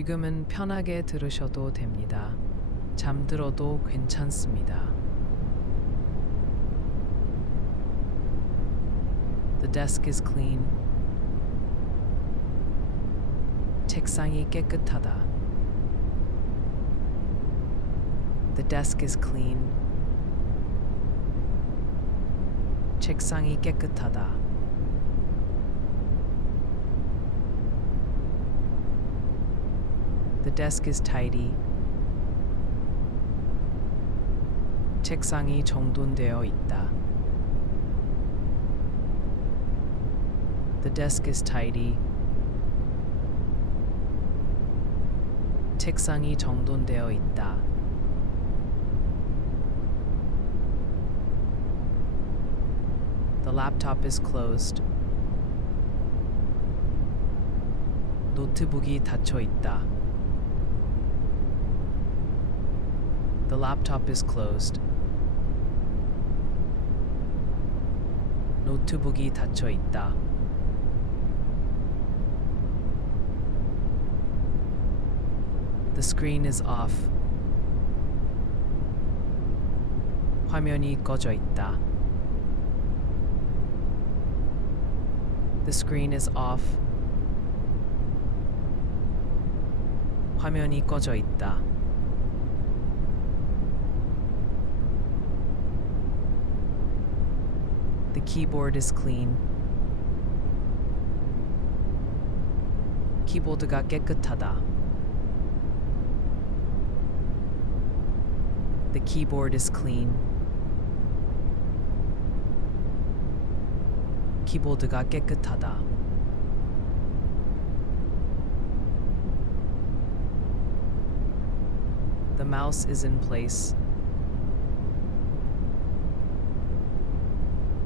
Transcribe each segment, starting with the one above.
지금은 편하게 들으셔도 됩니다. 잠들어도 괜찮습니다. The desk is clean. 책상이 깨끗하다. The desk is clean. 책상이 깨끗하다. The desk is tidy. 책상이 정돈되어 있다. The desk is tidy. 책상이 정돈되어 있다. The laptop is closed. 노트북이 닫혀 있다. The laptop is closed. 노트북이 닫혀 있다. The screen is off. 화면이 꺼져 있다. The screen is off. 화면이 꺼져 있다. The keyboard is clean. 키보드가 깨끗하다. The keyboard is clean. 키보드가 깨끗하다. The mouse is in place.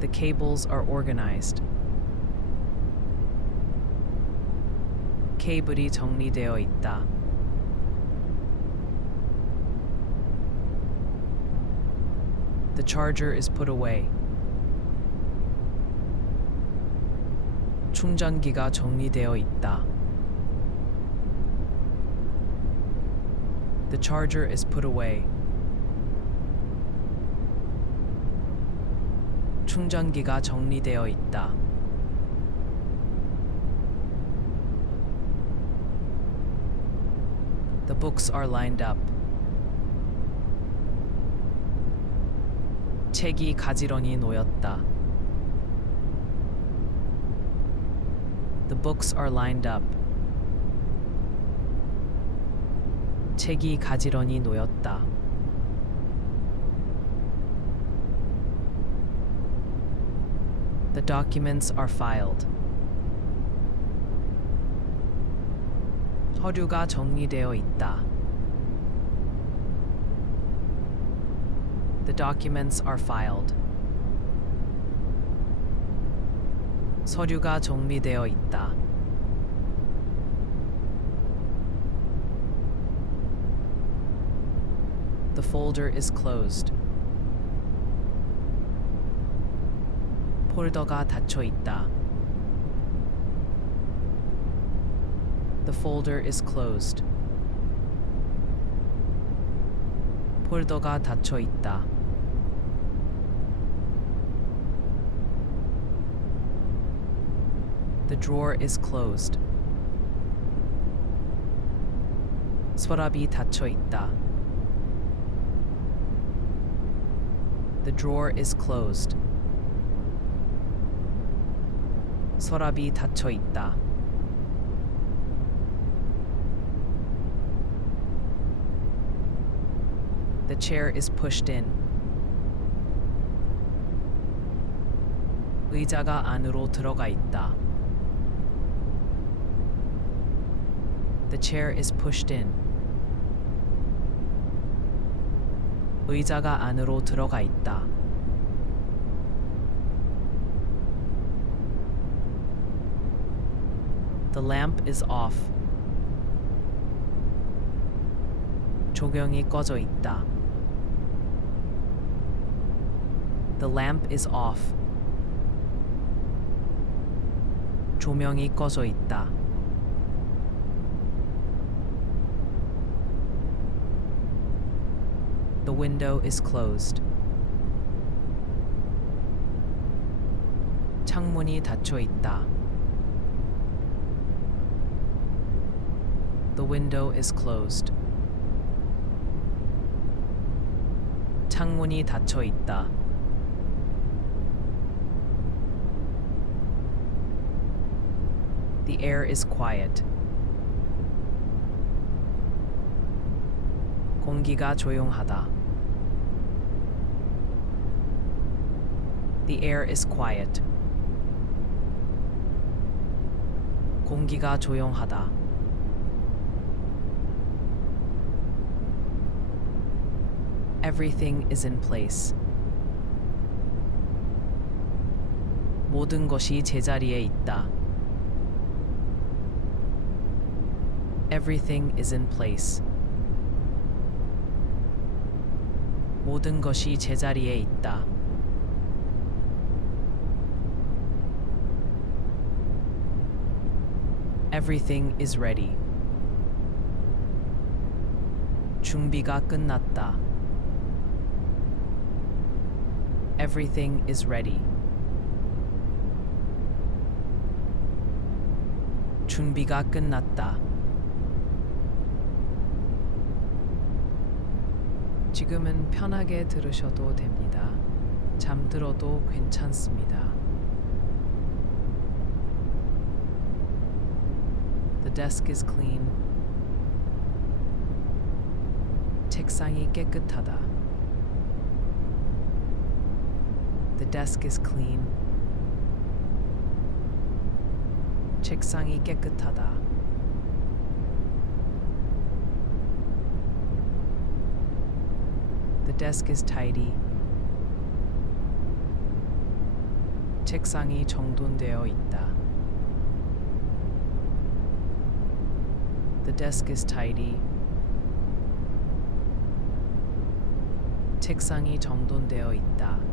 The cables are organized. 케이블이 정리되어 있다. The charger is put away. 충전기가 정리되어 있다. The charger is put away. 충전기가 정리되어 있다. The books are lined up. 책이 가지런히 놓였다. The books are lined up. 책이 가지런히 놓였다. The documents are filed. 서류가 정리되어 있다. The documents are filed. 서류가 정리되어 있다. The folder is closed. 폴더가 닫혀 있다. The folder is closed. 폴더가 닫혀 있다. The drawer is closed. 서랍이 닫혀 있다. The drawer is closed. 서랍이 닫혀 있다. The chair is pushed in. 의자가 안으로 들어가 있다. The chair is pushed in. 의자가 안으로 들어가 있다. The lamp is off. 조경이 꺼져 있다. The lamp is off. 조명이 꺼져 있다. The window is closed. 창문이 닫혀 있다. The window is closed. 창문이 닫혀 있다. The air is quiet. 공기가 조용하다. The air is quiet. 공기가 조용하다. Everything is in place. 모든 것이 제자리에 있다. Everything is in place. 모든 것이 제자리에 있다. Everything is ready. 준비가 끝났다. Everything is ready. 준비가 끝났다. 지금은 편하게 들으셔도 됩니다. 잠들어도 괜찮습니다. The desk is clean. 책상이 깨끗하다. The desk is clean. 책상이 깨끗하다. The desk is tidy. 책상이 정돈되어 있다. The desk is tidy. 책상이 정돈되어 있다.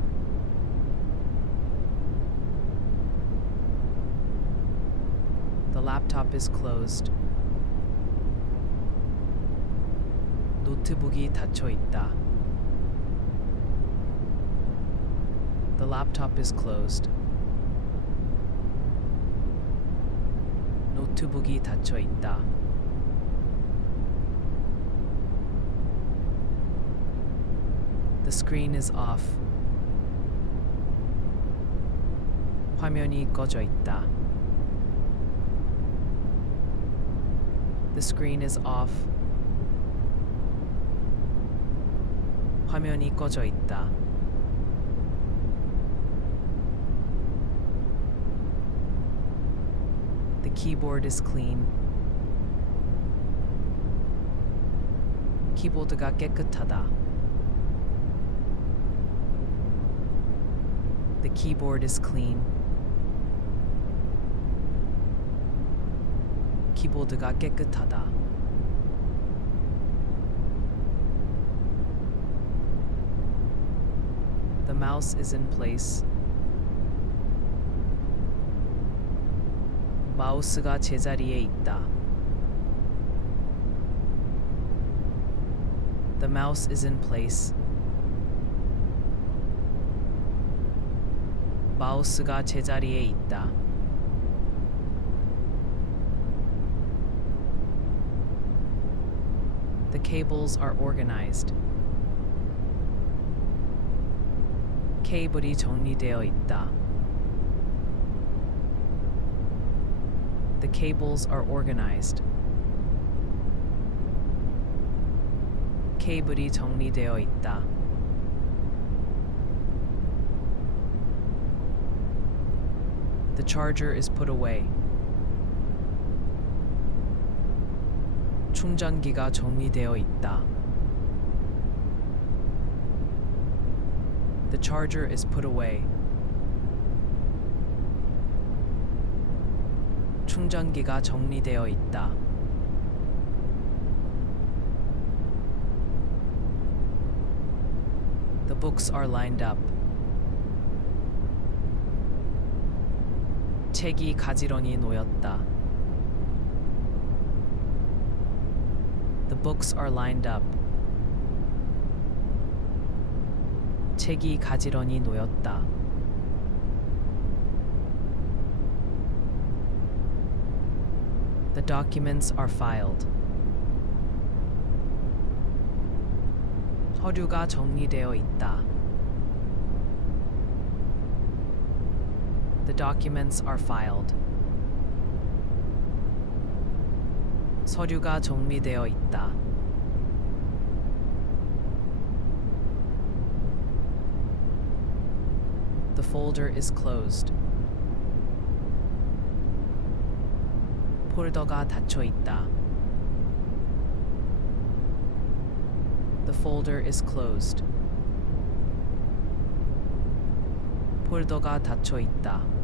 laptop is closed. 노트북이 닫혀 있다. The laptop is closed. 노트북이 닫혀 있다. The screen is off. 화면이 꺼져 있다. The screen is off. 화면이 꺼져 있다. The keyboard is clean. 키보드가 깨끗하다. The keyboard is clean. 키보드가 깨끗하다. The mouse is in place. 마우스가 제자리에 있다. The mouse is in place. 마우스가 제자리에 있다. The cables are organized. 케이블이 정리되어 있다. The cables are organized. 케이블이 정리되어 있다. The charger is put away. 충전기가 정리되어 있다. The charger is put away. 충전기가 정리되어 있다. The books are lined up. 책이 가지런히 놓였다. The books are lined up. 책이 가지런히 놓였다. The documents are filed. 서류가 정리되어 있다. The documents are filed. 서류가 정리되어 있다. The folder is closed. 폴더가 닫혀 있다. The folder is closed. 폴더가 닫혀 있다.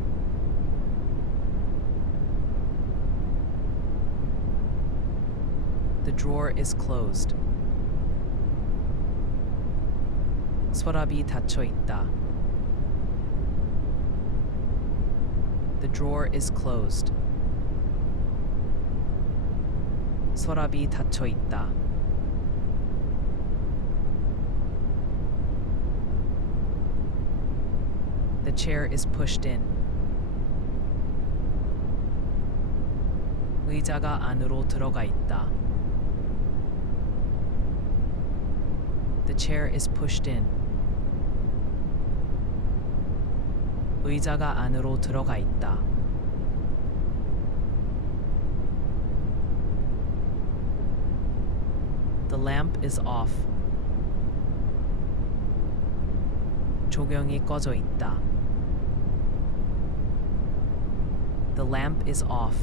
The drawer is closed. 서랍이 닫혀 있다. The drawer is closed. 서랍이 닫혀 있다. The chair is pushed in. 의자가 안으로 들어가 있다. The chair is pushed in. 의자가 안으로 들어가 있다. The lamp is off. 조경이 꺼져 있다. The lamp is off.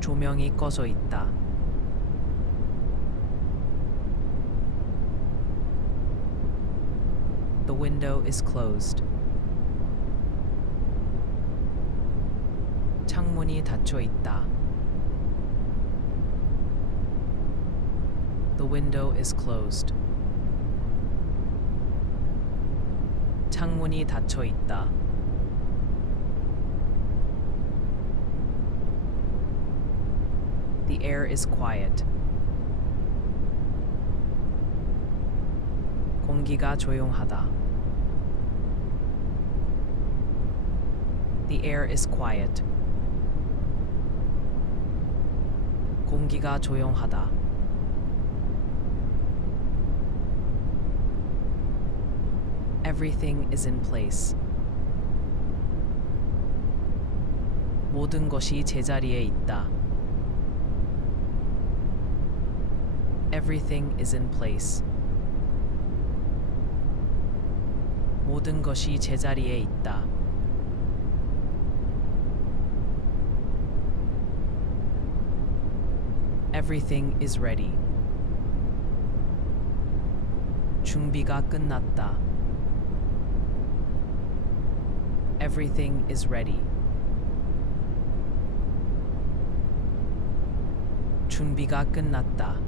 조명이 꺼져 있다. The window is closed. 창문이 닫혀 있다. The window is closed. 창문이 닫혀 있다. The air is quiet. 공기가 조용하다. The air is quiet. 공기가 조용하다. Everything is in place. 모든 것이 제자리에 있다. Everything is in place. 모든 것이 제자리에 있다. Everything is ready. 준비가 끝났다. Everything is ready. 준비가 끝났다.